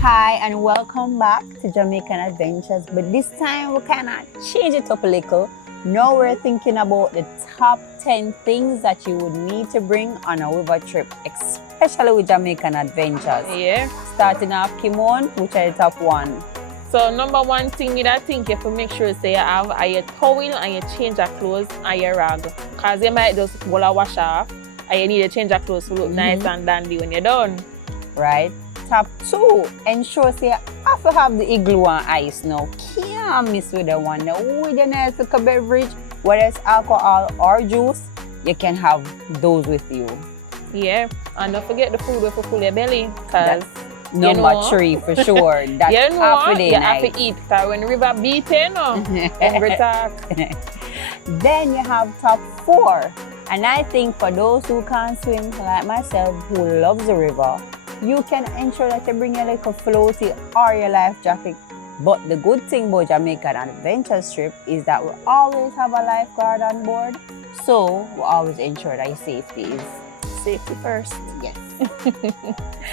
Hi and welcome back to Jamaican Adventures, but this time we kind of change it up a little. Now we're thinking about the top 10 things that you would need to bring on a river trip, especially with Jamaican Adventures. Yeah. Starting off, Kimon, which are the top one? So number one thing that I think you have to make sure say you have are your towel and you change your clothes and your rag. Because you might just go and wash off and you need to change your clothes to look nice and dandy when you're done. Right. Top two, ensure say you have to have the igloo and ice now. Can't miss with the one. Now with the nice little beverage, whether it's alcohol or juice, you can have those with you. Yeah. And don't forget the food if you full your belly. Because Number three for sure. That's you know half a day you night. have to eat. Because when the river beating, hungry talk. Then you have top four. And I think for those who can't swim like myself, who loves the river, you can ensure that you bring your little floaty or your life jacket. But the good thing about Jamaican Adventures trip is that we always have a lifeguard on board. So we always ensure that your safety is Safety first. yes.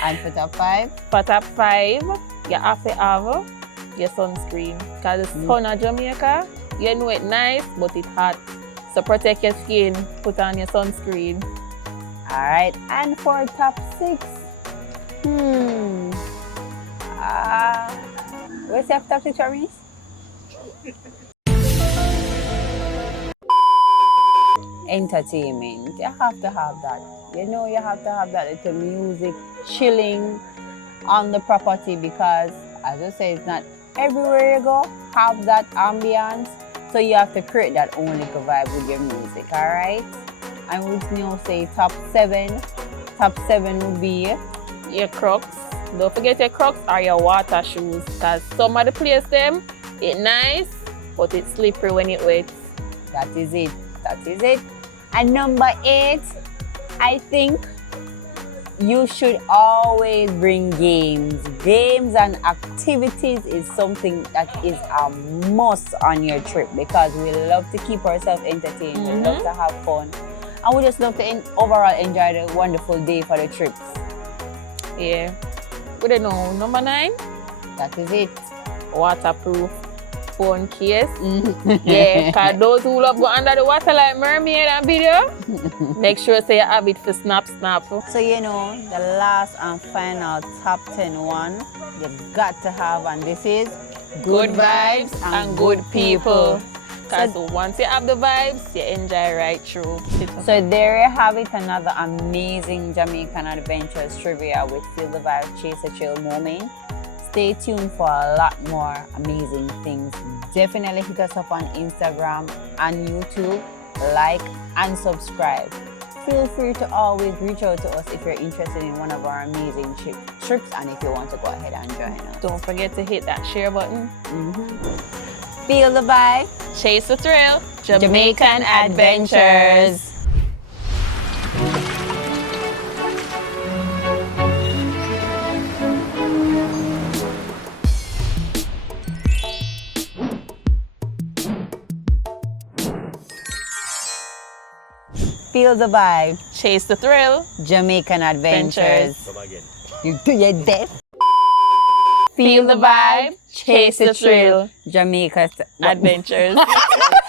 And for top five? For top five, you have to have your sunscreen. Because the sun of Jamaica, you know it's nice, but it's hot. So protect your skin, put on your sunscreen. Alright, and for top six, what's your top six, Ramis? Entertainment. You have to have that. You know, you have to have that little music, chilling on the property because, as I say, it's not everywhere you go have that ambience. So you have to create that own little vibe with your music, alright? And we now say top seven. Top seven would be Your Crocs. Don't forget your Crocs or your water shoes. Because some of the place them, it's nice, but it's slippery when it wet. that is it. That is it. And number eight, I think you should always bring games. Games and activities is something that is a must on your trip because we love to keep ourselves entertained. We love to have fun. And we just love to overall enjoy the wonderful day for the trips. Yeah. We don't know. Number 9, That is it. waterproof phone case. Yeah, because those who love go under the water like mermaid and video, make sure say you have it for snap. So you know, the last and final top 10 one you've got to have, and this is Good vibes and good people. Because once you have the vibes, you enjoy right through. So there you have it, another amazing Jamaican Adventures trivia with Feel the Vibe, Chase a Chill moment. Stay tuned for a lot more amazing things. Definitely hit us up on Instagram and YouTube, like and subscribe. Feel free to always reach out to us if you're interested in one of our amazing trips and if you want to go ahead and join us. Don't forget to hit that share button. Feel the vibe. Chase the thrill. Jamaican Adventures. Feel the vibe. Chase the thrill. Jamaican Adventures. Adventures. Come again. You're deaf. Feel the vibe. Chase the thrill. Jamaica Adventures.